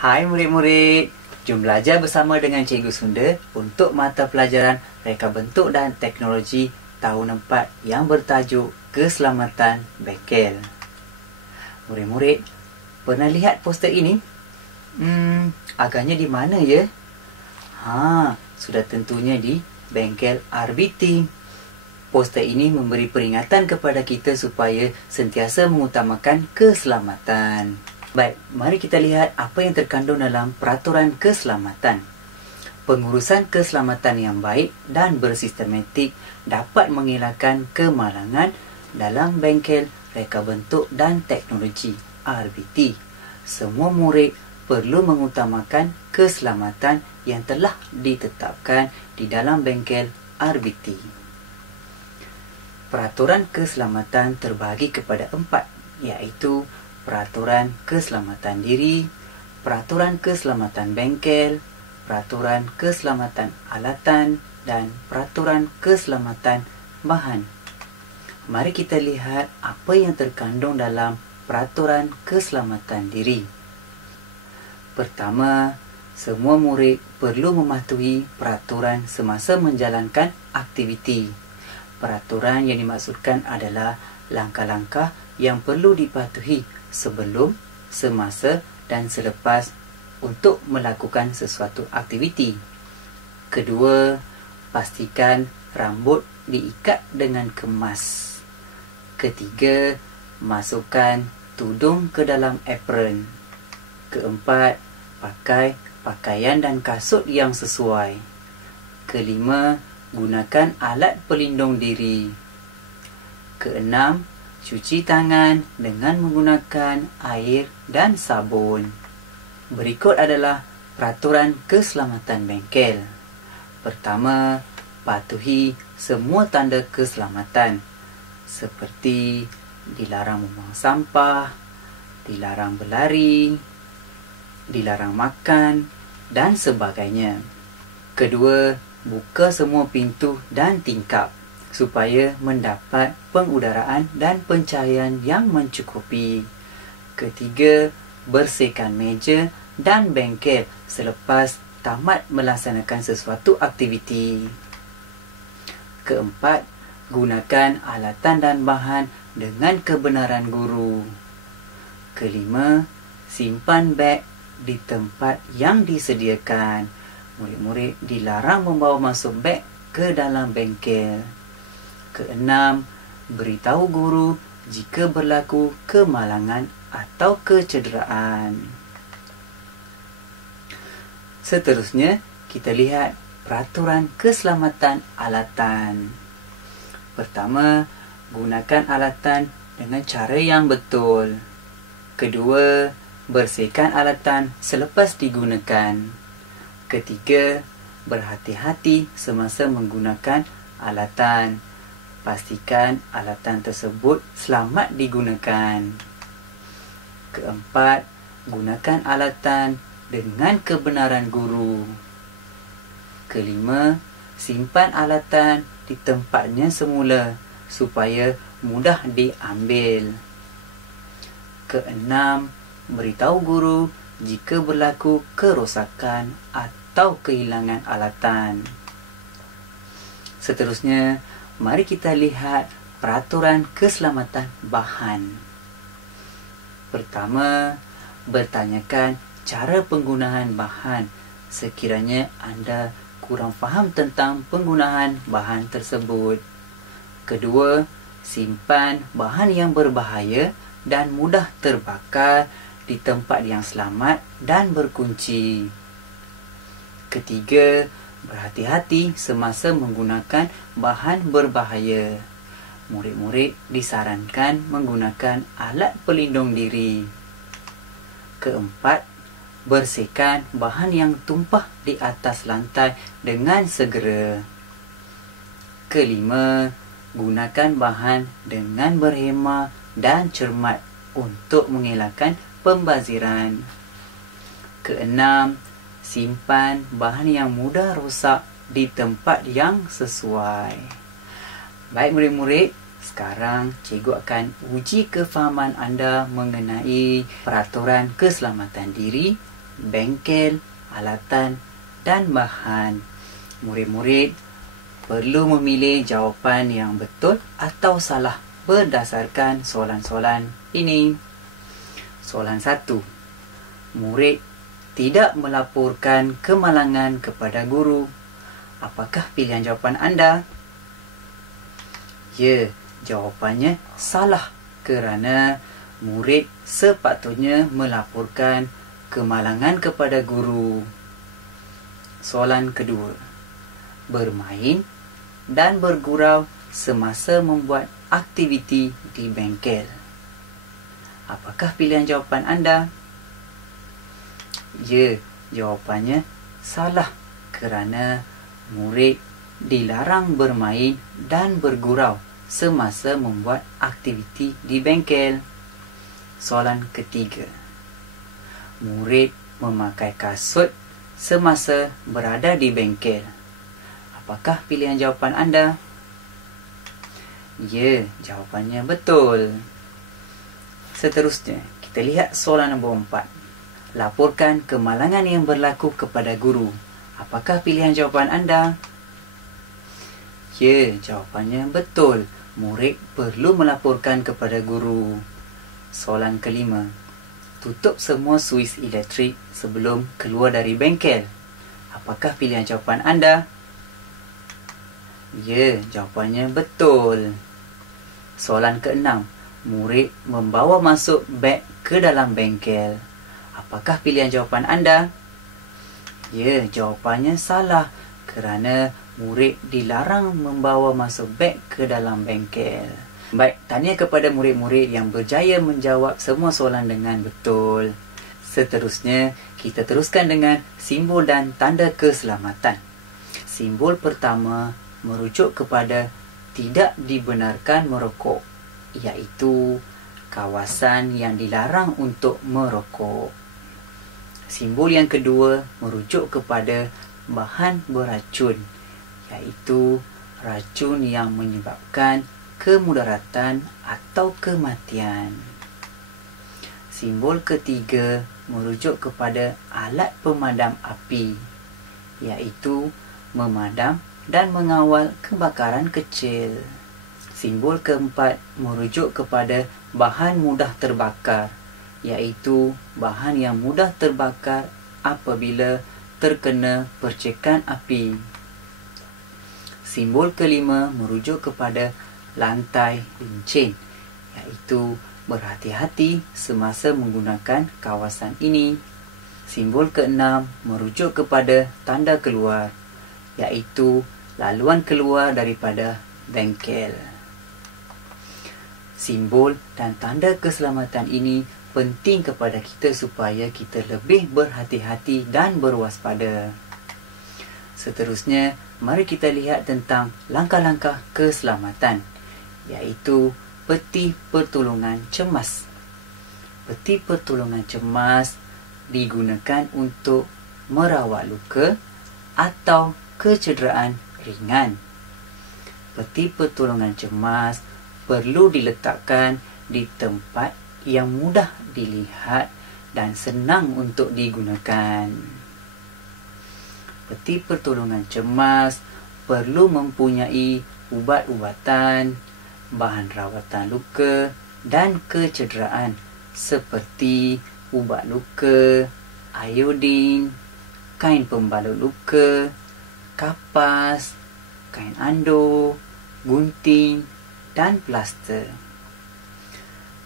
Hai murid-murid, jom belajar bersama dengan Cikgu Sunda untuk mata pelajaran Reka Bentuk dan Teknologi tahun 4 yang bertajuk Keselamatan Bengkel. Murid-murid, pernah lihat poster ini? Agaknya di mana ya? Sudah tentunya di bengkel RBT. Poster ini memberi peringatan kepada kita supaya sentiasa mengutamakan keselamatan. Baik, mari kita lihat apa yang terkandung dalam peraturan keselamatan. Pengurusan keselamatan yang baik dan bersistematik dapat mengelakkan kemalangan dalam bengkel Reka Bentuk dan Teknologi RBT. Semua murid perlu mengutamakan keselamatan yang telah ditetapkan di dalam bengkel RBT. Peraturan keselamatan terbahagi kepada 4, iaitu peraturan keselamatan diri, peraturan keselamatan bengkel, peraturan keselamatan alatan, dan peraturan keselamatan bahan. Mari kita lihat apa yang terkandung dalam peraturan keselamatan diri. Pertama, semua murid perlu mematuhi peraturan semasa menjalankan aktiviti. Peraturan yang dimaksudkan adalah langkah-langkah yang perlu dipatuhi sebelum, semasa dan selepas untuk melakukan sesuatu aktiviti. Kedua, pastikan rambut diikat dengan kemas. Ketiga, masukkan tudung ke dalam apron. Keempat, pakai pakaian dan kasut yang sesuai. Kelima, gunakan alat pelindung diri. Keenam, cuci tangan dengan menggunakan air dan sabun. Berikut adalah peraturan keselamatan bengkel. Pertama, patuhi semua tanda keselamatan seperti dilarang membuang sampah, dilarang berlari, dilarang makan dan sebagainya. Kedua, buka semua pintu dan tingkap supaya mendapat pengudaraan dan pencahayaan yang mencukupi. Ketiga, bersihkan meja dan bengkel selepas tamat melaksanakan sesuatu aktiviti. Keempat, gunakan alatan dan bahan dengan kebenaran guru. Kelima, simpan beg di tempat yang disediakan. Murid-murid dilarang membawa masuk beg ke dalam bengkel. Keenam, beritahu guru jika berlaku kemalangan atau kecederaan. Seterusnya, kita lihat peraturan keselamatan alatan. Pertama, gunakan alatan dengan cara yang betul. Kedua, bersihkan alatan selepas digunakan. Ketiga, berhati-hati semasa menggunakan alatan. Pastikan alatan tersebut selamat digunakan. Keempat, gunakan alatan dengan kebenaran guru. Kelima, simpan alatan di tempatnya semula supaya mudah diambil. Keenam, beritahu guru jika berlaku kerosakan atau kehilangan alatan. Seterusnya, mari kita lihat peraturan keselamatan bahan. Pertama, bertanyakan cara penggunaan bahan sekiranya anda kurang faham tentang penggunaan bahan tersebut. Kedua, simpan bahan yang berbahaya dan mudah terbakar di tempat yang selamat dan berkunci. Ketiga, berhati-hati semasa menggunakan bahan berbahaya. Murid-murid disarankan menggunakan alat pelindung diri. Keempat, bersihkan bahan yang tumpah di atas lantai dengan segera. Kelima, gunakan bahan dengan berhemah dan cermat untuk mengelakkan pembaziran. Keenam, simpan bahan yang mudah rosak di tempat yang sesuai. Baik murid-murid, sekarang cikgu akan uji kefahaman anda mengenai peraturan keselamatan diri bengkel, alatan dan bahan. Murid-murid perlu memilih jawapan yang betul atau salah berdasarkan soalan-soalan ini. Soalan 1. Murid tidak melaporkan kemalangan kepada guru. Apakah pilihan jawapan anda? Ya, jawapannya salah kerana murid sepatutnya melaporkan kemalangan kepada guru. Soalan kedua. Bermain dan bergurau semasa membuat aktiviti di bengkel. Apakah pilihan jawapan anda? Ya, jawapannya salah kerana murid dilarang bermain dan bergurau semasa membuat aktiviti di bengkel. Soalan ketiga. Murid memakai kasut semasa berada di bengkel. Apakah pilihan jawapan anda? Ya, jawapannya betul. Seterusnya, kita lihat soalan nombor 4. Laporkan kemalangan yang berlaku kepada guru. Apakah pilihan jawapan anda? Ya, jawapannya betul. Murid perlu melaporkan kepada guru. Soalan kelima. Tutup semua suis elektrik sebelum keluar dari bengkel. Apakah pilihan jawapan anda? Ya, jawapannya betul. Soalan keenam. Murid membawa masuk beg ke dalam bengkel. Apakah pilihan jawapan anda? Ya, jawapannya salah kerana murid dilarang membawa masuk beg ke dalam bengkel. Baik, tahniah kepada murid-murid yang berjaya menjawab semua soalan dengan betul. Seterusnya, kita teruskan dengan simbol dan tanda keselamatan. Simbol pertama merujuk kepada tidak dibenarkan merokok, iaitu kawasan yang dilarang untuk merokok. Simbol yang kedua merujuk kepada bahan beracun, iaitu racun yang menyebabkan kemudaratan atau kematian. Simbol ketiga merujuk kepada alat pemadam api, iaitu memadam dan mengawal kebakaran kecil. Simbol keempat merujuk kepada bahan mudah terbakar, iaitu bahan yang mudah terbakar apabila terkena percikan api. Simbol kelima merujuk kepada lantai licin, iaitu berhati-hati semasa menggunakan kawasan ini. Simbol keenam merujuk kepada tanda keluar, iaitu laluan keluar daripada bengkel. Simbol dan tanda keselamatan ini penting kepada kita supaya kita lebih berhati-hati dan berwaspada. Seterusnya, mari kita lihat tentang langkah-langkah keselamatan, iaitu peti pertolongan cemas. Peti pertolongan cemas digunakan untuk merawat luka atau kecederaan ringan. Peti pertolongan cemas perlu diletakkan di tempat yang mudah dilihat dan senang untuk digunakan. Peti pertolongan cemas perlu mempunyai ubat-ubatan, bahan rawatan luka dan kecederaan seperti ubat luka, iodin, kain pembalut luka, kapas, kain ando, gunting dan plaster.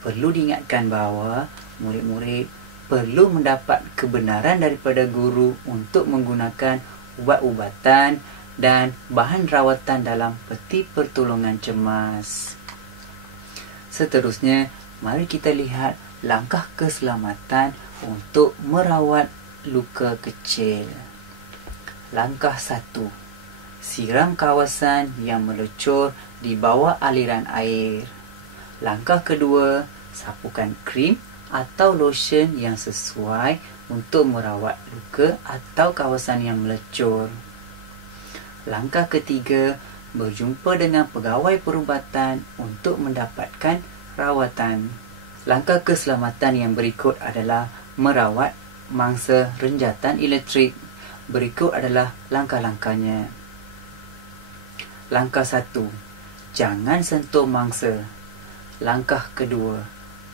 Perlu diingatkan bahawa murid-murid perlu mendapat kebenaran daripada guru untuk menggunakan ubat-ubatan dan bahan rawatan dalam peti pertolongan cemas. Seterusnya, mari kita lihat langkah keselamatan untuk merawat luka kecil. Langkah 1. Siram kawasan yang melecur di bawah aliran air. Langkah kedua, sapukan krim atau lotion yang sesuai untuk merawat luka atau kawasan yang melecur. Langkah ketiga, berjumpa dengan pegawai perubatan untuk mendapatkan rawatan. Langkah keselamatan yang berikut adalah merawat mangsa renjatan elektrik, berikut adalah langkah-langkahnya. Langkah 1. Jangan sentuh mangsa. Langkah kedua,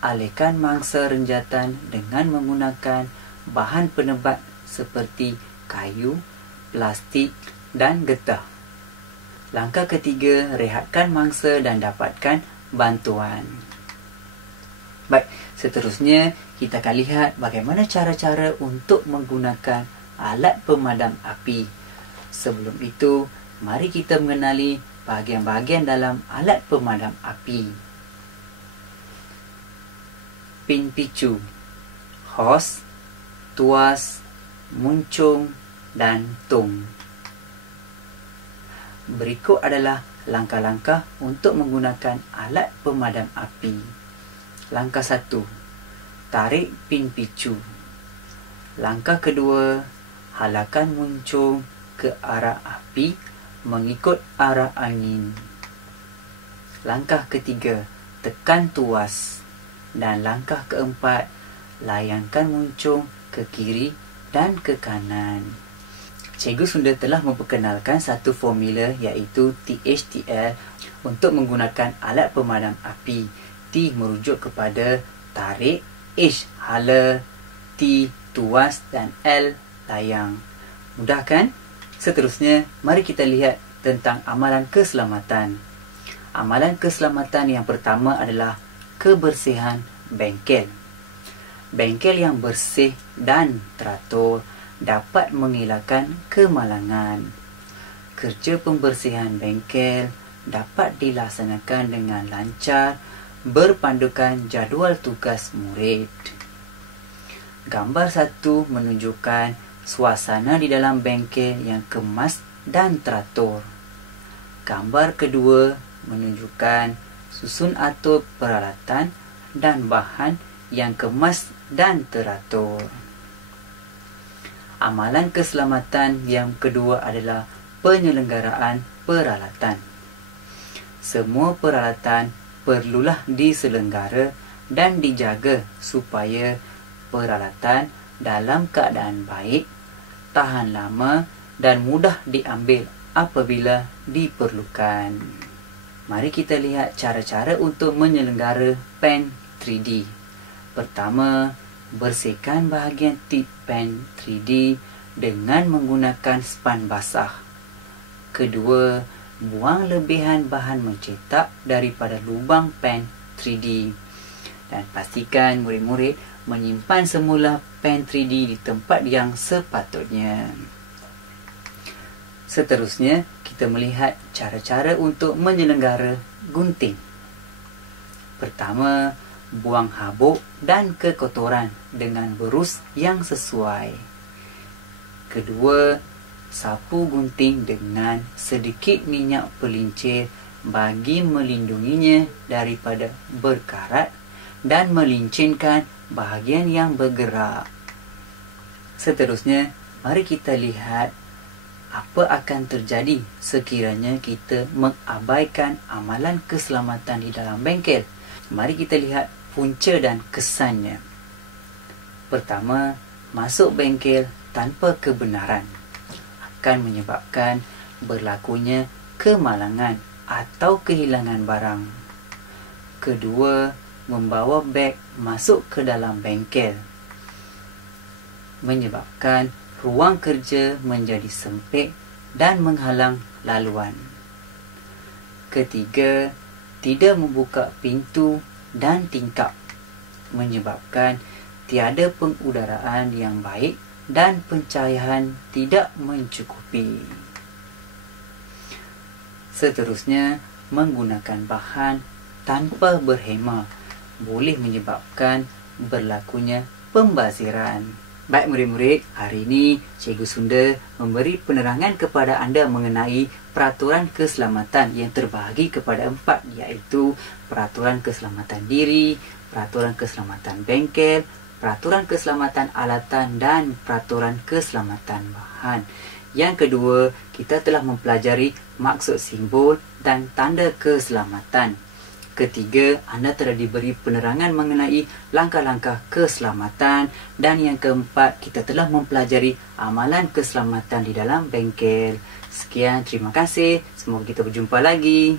alihkan mangsa renjatan dengan menggunakan bahan penebat seperti kayu, plastik dan getah. Langkah ketiga, rehatkan mangsa dan dapatkan bantuan. Baik, seterusnya kita akan lihat bagaimana cara-cara untuk menggunakan alat pemadam api. Sebelum itu, mari kita mengenali bahagian-bahagian dalam alat pemadam api. Pin picu, hos, tuas, muncung dan tung. Berikut adalah langkah-langkah untuk menggunakan alat pemadam api. Langkah 1. Tarik pin picu. Langkah kedua, halakan muncung ke arah api mengikut arah angin. Langkah ketiga, tekan tuas. Dan langkah keempat, layangkan muncung ke kiri dan ke kanan. Cikgu Sunda telah memperkenalkan satu formula iaitu THTL untuk menggunakan alat pemadam api. T merujuk kepada tarik, H hala, T tuas dan L layang. Mudah kan? Seterusnya, mari kita lihat tentang amalan keselamatan. Amalan keselamatan yang pertama adalah kebersihan bengkel. Bengkel yang bersih dan teratur dapat mengelakkan kemalangan. Kerja pembersihan bengkel dapat dilaksanakan dengan lancar berpandukan jadual tugas murid. Gambar 1 menunjukkan suasana di dalam bengkel yang kemas dan teratur. Gambar kedua menunjukkan susun atur peralatan dan bahan yang kemas dan teratur. Amalan keselamatan yang kedua adalah penyelenggaraan peralatan. Semua peralatan perlulah diselenggara dan dijaga supaya peralatan dalam keadaan baik, tahan lama dan mudah diambil apabila diperlukan. Mari kita lihat cara-cara untuk menyelenggara pen 3D. Pertama, bersihkan bahagian tip pen 3D dengan menggunakan span basah. Kedua, buang lebihan bahan mencetak daripada lubang pen 3D. Dan pastikan murid-murid menyimpan semula pen 3D di tempat yang sepatutnya. Seterusnya, kita melihat cara-cara untuk menyelenggara gunting. Pertama, buang habuk dan kekotoran dengan berus yang sesuai. Kedua, sapu gunting dengan sedikit minyak pelincir bagi melindunginya daripada berkarat dan melincinkan bahagian yang bergerak. Seterusnya, mari kita lihat apa akan terjadi sekiranya kita mengabaikan amalan keselamatan di dalam bengkel. Mari kita lihat punca dan kesannya. Pertama, masuk bengkel tanpa kebenaran akan menyebabkan berlakunya kemalangan atau kehilangan barang. Kedua, membawa beg masuk ke dalam bengkel menyebabkan ruang kerja menjadi sempit dan menghalang laluan. Ketiga, tidak membuka pintu dan tingkap menyebabkan tiada pengudaraan yang baik dan pencahayaan tidak mencukupi. Seterusnya, menggunakan bahan tanpa berhema boleh menyebabkan berlakunya pembaziran. Baik murid-murid, hari ini Cikgu Sunda memberi penerangan kepada anda mengenai peraturan keselamatan yang terbahagi kepada 4, iaitu peraturan keselamatan diri, peraturan keselamatan bengkel, peraturan keselamatan alatan dan peraturan keselamatan bahan. Yang kedua, kita telah mempelajari maksud simbol dan tanda keselamatan. ketiga, anda telah diberi penerangan mengenai langkah-langkah keselamatan. Dan yang keempat, kita telah mempelajari amalan keselamatan di dalam bengkel. Sekian, terima kasih. Semoga kita berjumpa lagi.